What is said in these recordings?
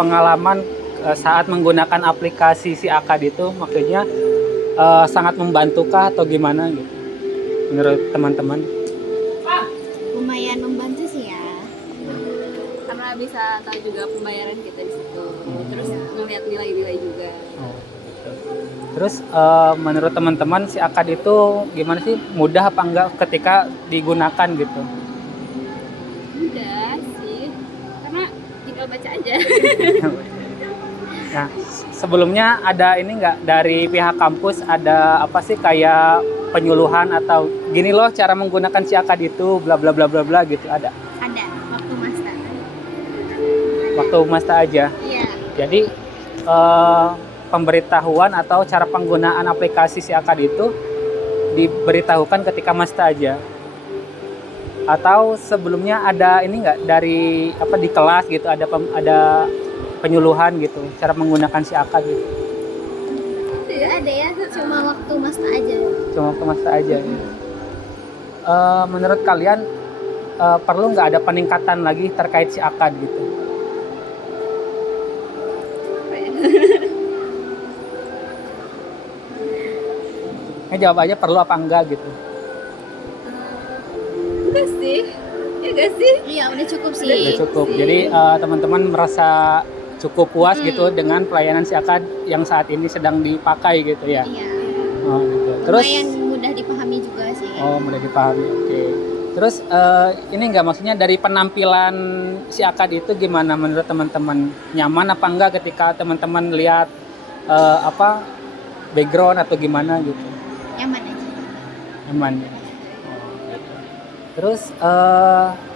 Pengalaman, saat menggunakan aplikasi si Akad itu maksudnya, sangat membantukah atau gimana gitu menurut teman-teman? Lumayan membantu sih ya. Karena bisa tahu juga pembayaran kita di situ, terus ngeliat nilai-nilai juga. Oh, gitu. Terus, menurut teman-teman si Akad itu gimana sih, mudah apa enggak ketika digunakan gitu? Mudah sih, karena tinggal baca aja. Nah, sebelumnya ada ini enggak dari pihak kampus ada apa sih kayak penyuluhan atau gini loh cara menggunakan si Akad itu bla bla bla bla bla gitu ada? Ada waktu master. Waktu masta aja. Iya. Jadi pemberitahuan atau cara penggunaan aplikasi si Akad itu diberitahukan ketika masta aja. Atau sebelumnya ada ini enggak dari apa di kelas gitu ada penyuluhan gitu cara menggunakan si Akad gitu. Tidak ada ya, cuma waktu master aja. Cuma waktu masta aja. Menurut kalian perlu nggak ada peningkatan lagi terkait si Akad gitu? Apa ya? Jawab aja perlu apa enggak gitu. Enggak sih, ya enggak sih? Iya, udah cukup sih. Udah cukup. Jadi teman-teman merasa cukup puas gitu dengan pelayanan si Akad yang saat ini sedang dipakai gitu ya. Iya. Oh, gitu. Terus Lumayan mudah dipahami juga sih. oh mudah dipahami. Oke. Terus ini enggak maksudnya dari penampilan si Akad itu gimana menurut teman-teman? Nyaman apa enggak ketika teman-teman lihat apa background atau gimana gitu? Nyaman aja. Nyaman ya. Oh, gitu. Terus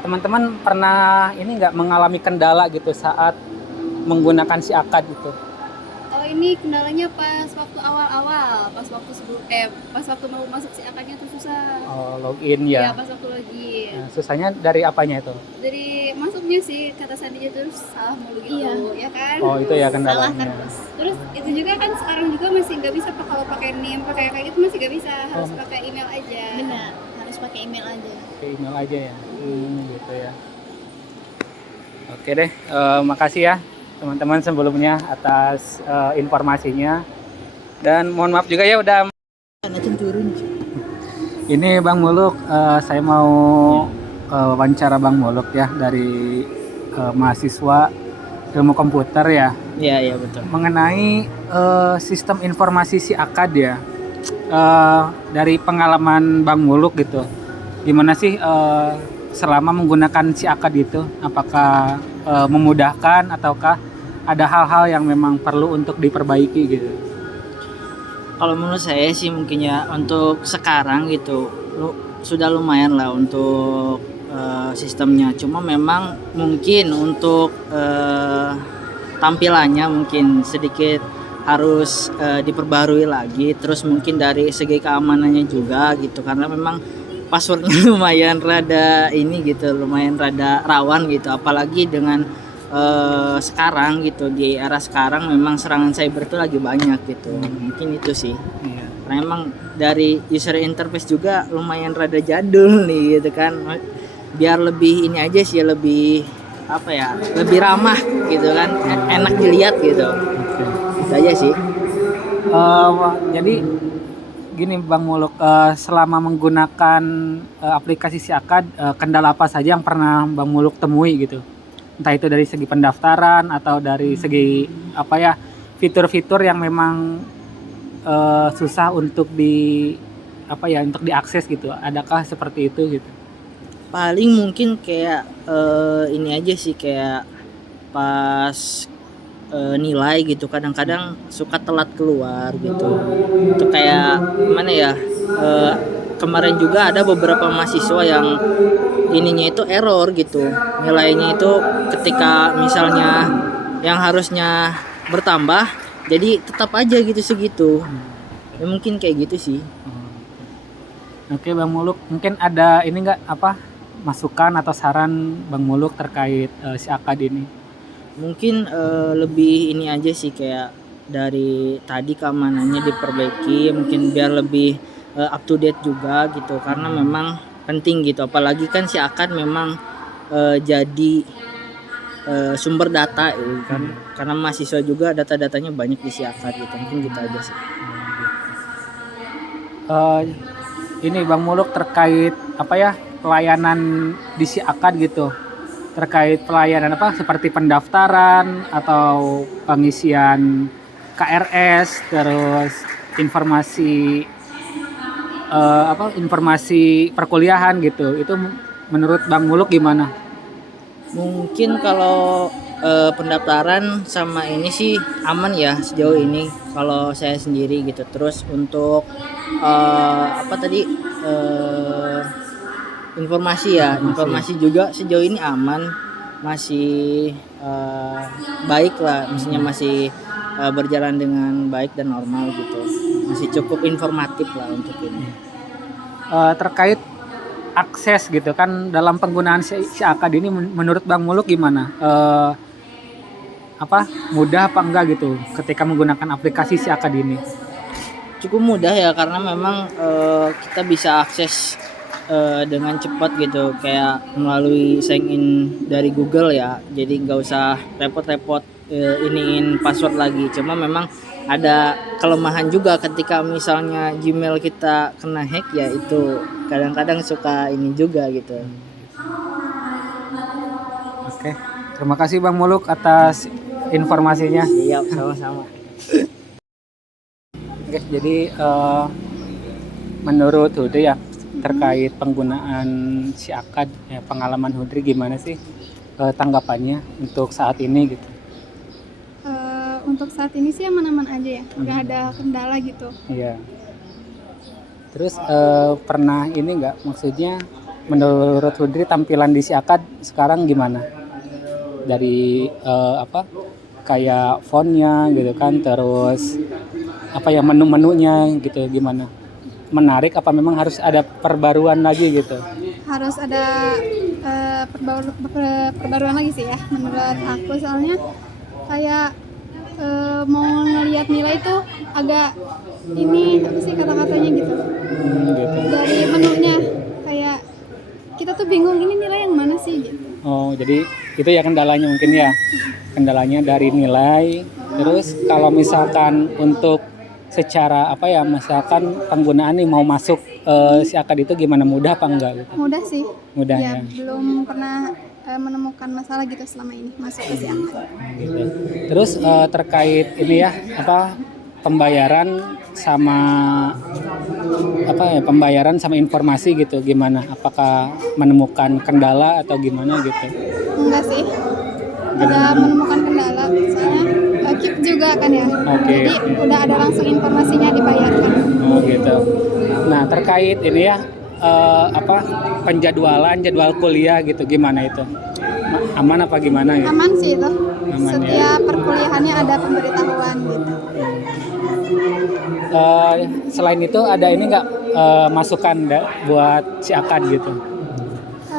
teman-teman pernah ini nggak mengalami kendala gitu saat menggunakan si Akad itu? Oh, ini kendalanya pas waktu awal-awal, pas waktu mau masuk si akadnya tuh susah. Oh, login Ya, ya. pas waktu lagi. Nah, susahnya dari apanya itu? Dari masuknya sih kata sandinya terus salah mulu gitu, Iya. ya kan? Oh, itu ya Salah kendalanya. terus. Terus itu juga kan sekarang juga masih nggak bisa kalau pakai NIM, pakai kayak gitu masih nggak bisa, harus pakai email aja. Benar, harus pakai email aja. Oke, email aja ya. Gitu ya. Oke deh, makasih ya teman-teman sebelumnya atas informasinya. Dan mohon maaf juga ya udah. Ini Bang Muluk, saya mau wawancara Bang Muluk ya dari mahasiswa ilmu komputer ya. Iya, iya betul. Mengenai sistem informasi si Akad ya. Dari pengalaman Bang Muluk gitu. Gimana sih selama menggunakan si Akad itu? Apakah memudahkan ataukah ada hal-hal yang memang perlu untuk diperbaiki gitu? Kalau menurut saya sih mungkin ya untuk sekarang gitu sudah lumayan lah untuk sistemnya. Cuma memang mungkin untuk tampilannya mungkin sedikit harus diperbarui lagi. Terus mungkin dari segi keamanannya juga gitu karena memang passwordnya lumayan rada ini gitu, lumayan rada rawan gitu. Apalagi dengan sekarang gitu di era sekarang memang serangan cyber itu lagi banyak gitu. Mungkin itu sih. Iya. Karena emang dari user interface juga lumayan rada jadul nih gitu kan. Biar lebih ini aja sih lebih apa ya? Lebih ramah gitu kan. Enak dilihat gitu. Oke. Itu aja sih. Jadi gini Bang Muluk, selama menggunakan aplikasi si Akad, kendala apa saja yang pernah Bang Muluk temui gitu? Entah itu dari segi pendaftaran atau dari segi apa ya fitur-fitur yang memang susah untuk untuk diakses gitu. Adakah seperti itu gitu? Paling mungkin kayak ini aja sih kayak pas nilai gitu kadang-kadang suka telat keluar gitu. Itu kayak gimana ya? Kemarin juga ada beberapa mahasiswa yang ininya itu error gitu. Nilainya itu ketika misalnya yang harusnya bertambah jadi tetap aja gitu segitu. Ya mungkin kayak gitu sih. Oke Bang Muluk, mungkin ada ini enggak apa masukan atau saran Bang Muluk terkait si Akad ini? Mungkin lebih ini aja sih kayak dari tadi keamanannya diperbaiki mungkin biar lebih up to date juga gitu karena memang penting gitu apalagi kan si Akad memang jadi sumber data gitu kan, karena mahasiswa juga data-datanya banyak di si Akad gitu, mungkin gitu aja sih. Eh, ini Bang Muluk terkait apa ya pelayanan di si Akad gitu, terkait pelayanan apa seperti pendaftaran atau pengisian KRS, terus informasi informasi perkuliahan gitu, itu menurut Bang Muluk gimana? Mungkin kalau pendaftaran sama ini sih aman ya sejauh ini kalau saya sendiri gitu. Terus untuk apa tadi informasi ya, informasi juga sejauh ini aman, masih baik lah, maksudnya masih berjalan dengan baik dan normal gitu, masih cukup informatif lah untuk ini. Terkait akses gitu kan dalam penggunaan si Akad ini menurut Bang Muluk gimana? Mudah apa enggak gitu ketika menggunakan aplikasi si Akad ini? Cukup mudah ya, karena memang kita bisa akses dengan cepat gitu, kayak melalui sign in dari Google ya, jadi nggak usah repot-repot iniin password lagi. Cuma memang ada kelemahan juga ketika misalnya Gmail kita kena hack ya, itu kadang-kadang suka ini juga gitu. Oke, terima kasih Bang Muluk atas informasinya. Siap, sama-sama. Oke, jadi menurut Hudri ya terkait penggunaan si Akad ya, pengalaman Hudri gimana sih tanggapannya untuk saat ini gitu? Untuk saat ini sih aman-aman aja ya, nggak ada kendala gitu. Iya. Terus pernah ini nggak, maksudnya menurut Hudri tampilan di si Akad sekarang gimana? Dari kayak fontnya gitu kan, terus menu-menunya gitu gimana? Menarik apa memang harus ada perbaruan lagi gitu? Harus ada perbaruan lagi sih ya menurut aku, soalnya kayak mau ngelihat nilai itu agak ini apa sih kata-katanya gitu. Gitu. Dari menunya kayak kita tuh bingung ini nilai yang mana sih gitu. Oh, jadi itu ya kendalanya mungkin ya. Kendalanya dari nilai. Terus kalau misalkan untuk secara misalkan penggunaan nih mau masuk si Akad itu gimana, mudah apa enggak gitu? Mudah sih. Mudah Ya, ya. belum pernah menemukan masalah gitu selama ini masuk ke si Akad. Gitu. Terus terkait ini ya pembayaran sama informasi gitu gimana? Apakah menemukan kendala atau gimana gitu? Enggak sih. Udah menemukan kendala, soalnya Keep juga kan ya. Oke. Jadi udah ada langsung informasinya dibayarkan. Oh gitu. Nah terkait ini ya jadwal kuliah gitu gimana itu? Aman apa gimana ya? Aman sih itu. Aman, Setiap perkuliahannya ada pemberitahuan gitu. Selain itu ada ini nggak masukan buat si Akad gitu?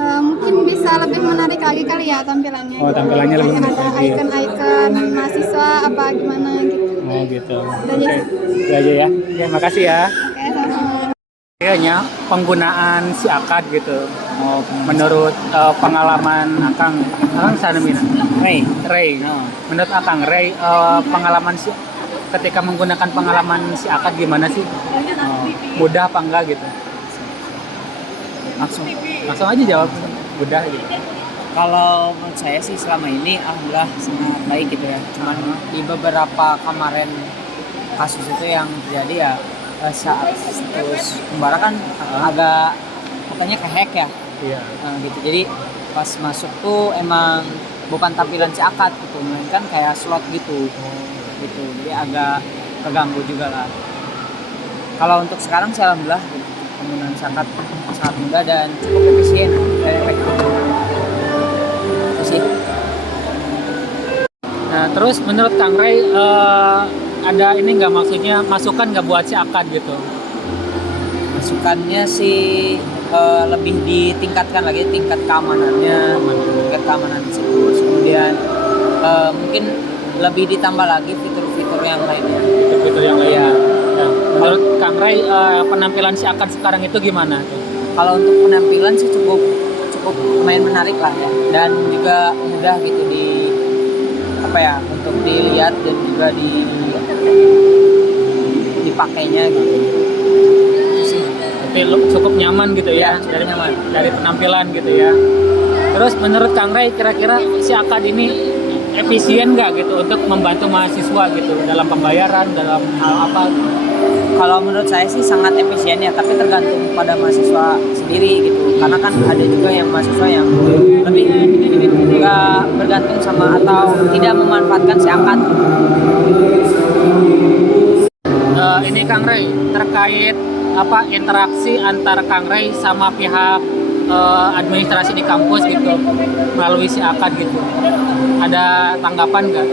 Mungkin bisa lebih menarik lagi kali ya tampilannya. Oh, tampilannya lebih Kayak menarik ada lagi. icon-icon mahasiswa apa gimana gitu. Oh gitu. Udah Oke, aja. itu aja ya. Oke, makasih ya. Oke, sama-sama. Kayaknya penggunaan si Akad gitu. Menurut pengalaman Akang sana mina. Ray. Menurut Akang, Ray pengalaman ketika menggunakan pengalaman si Akad gimana sih? Mudah apa enggak gitu? Langsung aja jawab. Mudah gitu. Kalau menurut saya sih selama ini alhamdulillah sangat baik gitu ya. Cuman di beberapa kemarin kasus itu yang terjadi ya saat status Umbara kan agak katanya kehack ya. Iya. Gitu. Jadi pas masuk tuh emang bukan tampilan si Akad gitu, melainkan kayak slot gitu. Gitu. Jadi agak keganggu juga lah. Kalau untuk sekarang sih alhamdulillah penggunaan si Akad sangat mudah dan cukup efisien dan efektif. Itu sih. Nah, terus menurut Kang Ray ada ini nggak, maksudnya masukan nggak buat si Akad gitu? Masukannya sih lebih ditingkatkan lagi tingkat keamanannya, tingkat keamanan situs. Kemudian mungkin lebih ditambah lagi fitur-fitur yang lainnya. Fitur-fitur yang lain. Ya. Ya. Menurut Kang Ray penampilan si Akad sekarang itu gimana? Kalau untuk penampilan sih cukup lumayan menarik lah ya, dan juga mudah gitu apa ya, untuk dilihat dan juga dipakainya gitu. Itu sih. Tapi cukup nyaman gitu ya, Iya, dari nyaman. dari penampilan gitu ya. Terus menurut Kang Ray kira-kira si akad ini efisien nggak gitu untuk membantu mahasiswa gitu dalam pembayaran, dalam hal apa? Kalau menurut saya sih sangat efisien ya, tapi tergantung pada mahasiswa sendiri gitu. Karena kan ada juga yang mahasiswa yang lebih nggak bergantung sama atau tidak memanfaatkan si akad. Ini Kang Ray terkait apa interaksi antara Kang Ray sama pihak administrasi di kampus gitu melalui si akad gitu. Ada tanggapan nggak?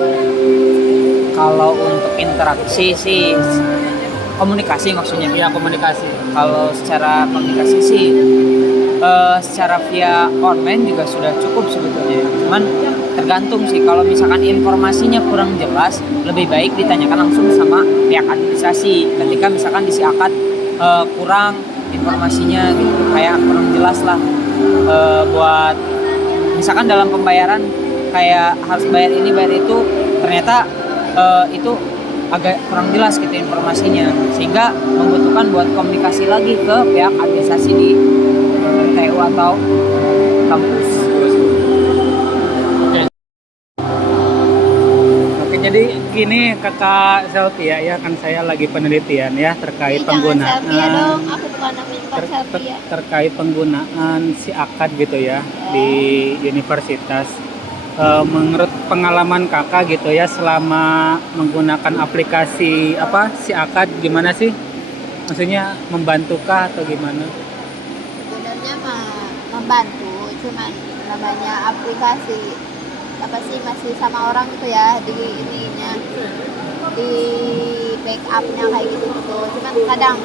Kalau untuk interaksi sih komunikasi maksudnya. Ya komunikasi. Kalau secara komunikasi sih secara via online juga sudah cukup sebetulnya. Cuman tergantung sih, kalau misalkan informasinya kurang jelas, lebih baik ditanyakan langsung sama pihak administrasi. Ketika misalkan di si akad kurang informasinya gitu, kayak kurang jelas lah buat misalkan dalam pembayaran kayak harus bayar ini bayar itu, ternyata itu agak kurang jelas gitu informasinya, sehingga membutuhkan buat komunikasi lagi ke pihak administrasi di TU atau kampus. Oke, jadi gini Kakak Selvia ya, kan saya lagi penelitian ya terkait Jangan selfie ya penggunaan dong, aku bukan minta selfie ya. terkait penggunaan si akad gitu ya di universitas. Menurut pengalaman Kakak gitu ya selama menggunakan aplikasi apa si akad, gimana sih? Maksudnya membantukah atau gimana? Sebenarnya mah membantu, cuman namanya aplikasi apa sih, masih sama orang gitu ya di ininya, di backupnya kayak gitu gitu. Cuman kadang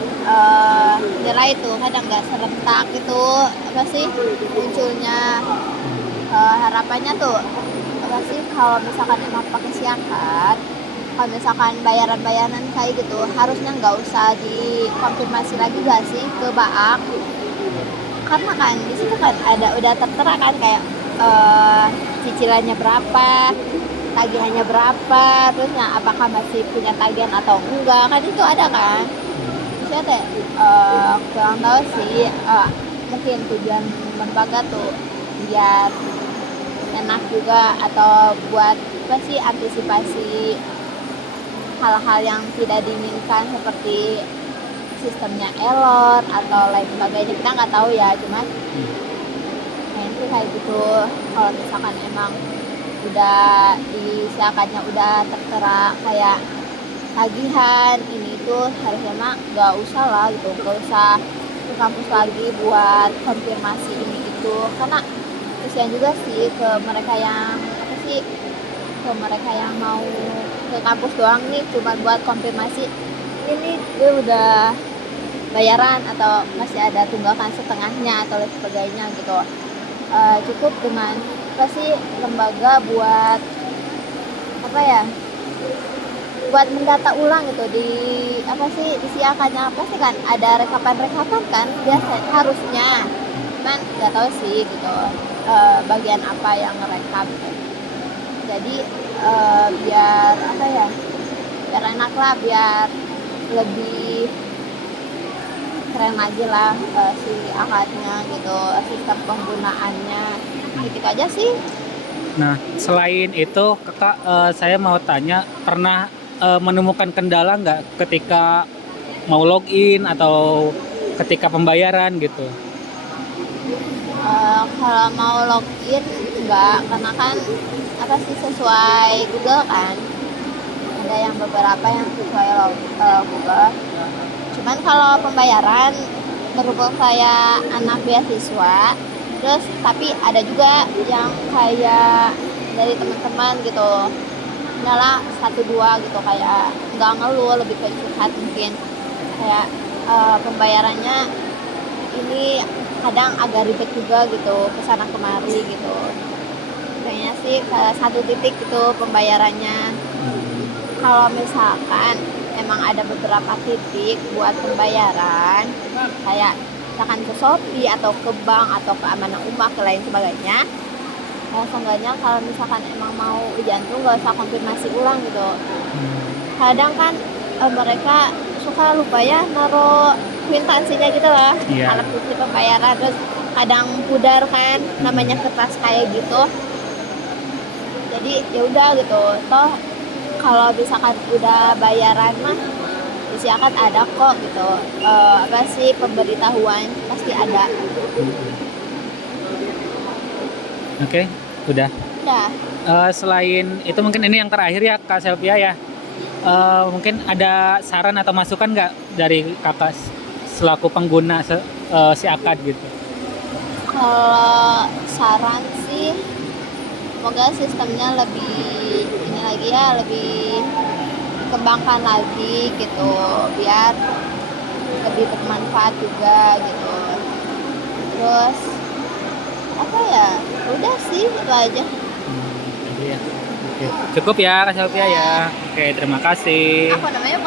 nilai itu kadang nggak serentak gitu, apa sih munculnya. Harapannya tuh apa sih, kalau misalkan emang pakai siakat, kalau misalkan bayaran-bayaran kayak gitu harusnya nggak usah dikonfirmasi lagi gak sih ke Baak, karena kan di situ kan ada udah tertera kan kayak cicilannya berapa, tagihannya berapa, terusnya apakah masih punya tagihan atau enggak, kan itu ada kan. Saya teh kurang tahu sih, mungkin tujuan lembaga tuh biar enak juga, atau buat apa sih, antisipasi hal-hal yang tidak diinginkan seperti sistemnya error atau lain sebagainya, kita nggak tahu ya. Cuman itu kayak gitu, kalau misalkan emang udah di siakannya udah tertera kayak tagihan ini itu, harusnya mah nggak usah lah gitu, nggak usah ke kampus lagi buat konfirmasi ini itu, karena kasihan juga sih ke mereka yang apa sih, ke mereka yang mau ke kampus doang nih cuma buat konfirmasi ini gue udah bayaran atau masih ada tunggakan setengahnya atau lain sebagainya gitu. Cukup dengan apa sih, lembaga buat apa ya, buat mendata ulang gitu di apa sih, disiakannya apa sih, kan ada rekapan kan biasa harusnya, cuman nggak tahu sih gitu bagian apa yang ngerekap gitu. Jadi biar apa ya, biar enak lah, biar lebih keren lagi lah si akadnya gitu, sistem penggunaannya gitu aja sih. Nah, selain itu Kakak, saya mau tanya, pernah menemukan kendala nggak ketika mau login atau ketika pembayaran gitu? Kalau mau login enggak, karena kan apa sih, sesuai Google kan, ada yang beberapa yang sesuai Google. Cuman kalau pembayaran, berhubung saya anak beasiswa, terus tapi ada juga yang kayak dari teman-teman gitu, adalah 1-2 gitu, kayak nggak ngeluh, lebih ke curhat mungkin, kayak pembayarannya ini kadang agak ribet juga gitu, kesana kemari gitu. Kayaknya sih satu titik gitu pembayarannya. Kalau misalkan emang ada beberapa titik buat pembayaran, kayak misalkan ke Shopee atau ke bank atau ke Amanah Umah ke lain sebagainya, Ya seenggaknya kalau misalkan emang mau ujian tuh nggak usah konfirmasi ulang gitu. Kadang kan mereka suka lupa ya naruh kwitansinya gitu loh, Iya. alat bukti pembayaran, terus kadang pudar kan, namanya kertas kayak gitu. Jadi ya udah gitu, toh kalau misalkan udah bayaran mah isi akad ada kok gitu. Apa sih, pemberitahuan pasti ada. Oke, udah. Udah. Selain itu mungkin ini yang terakhir ya Kak Selvia ya. Mungkin ada saran atau masukan nggak dari kakak selaku pengguna si akad gitu? Kalau saran sih, semoga sistemnya lebih ini lagi ya, lebih kembangkan lagi gitu, biar lebih bermanfaat juga gitu. Terus apa ya, udah sih itu aja. Iya. Oke. Cukup ya Kak Selvia ya. Oke, terima kasih. Apa namanya